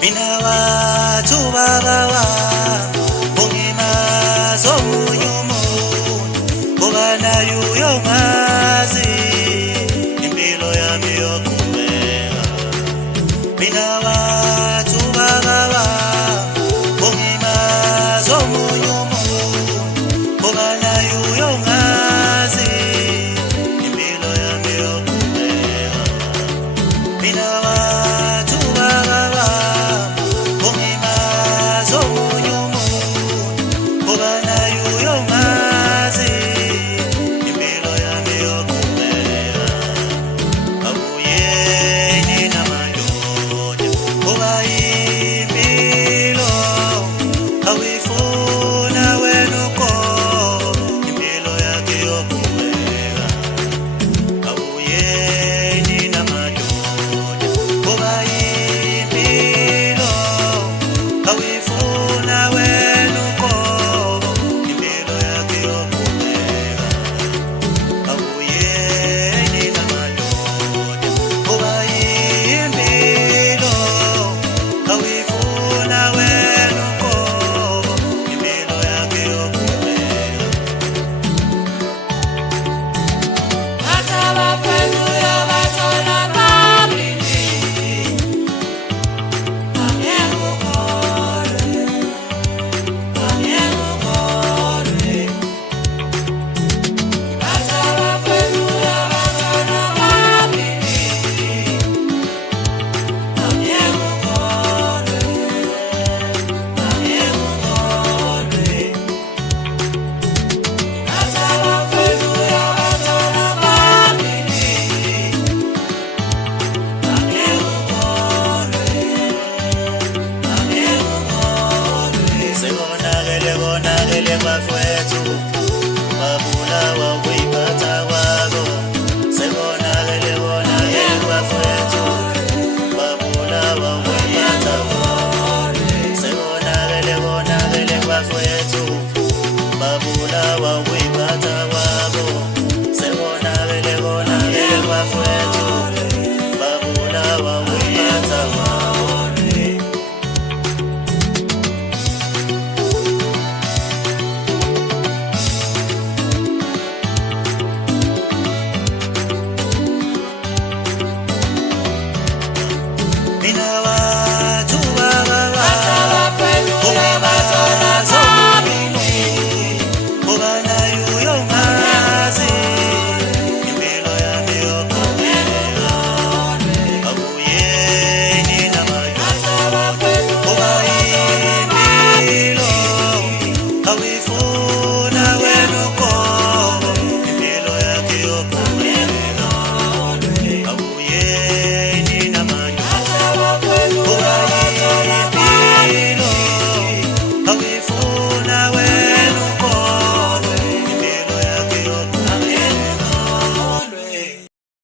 Mina wathu baba wami ungimazi omunye umuntu ngoba naye uyongazi impilo yami yoqhubeka. Mina wathu baba wami ungimazi omunye umuntu ngoba naye uyongazi impilo yami yoqhubeka. Mina wathu baba konakele bafowethu babulawa ukuyiphatha kwabo. Sekonakele bafowethu babulawa ukuyiphatha kwabo. Sekonakele bafowethu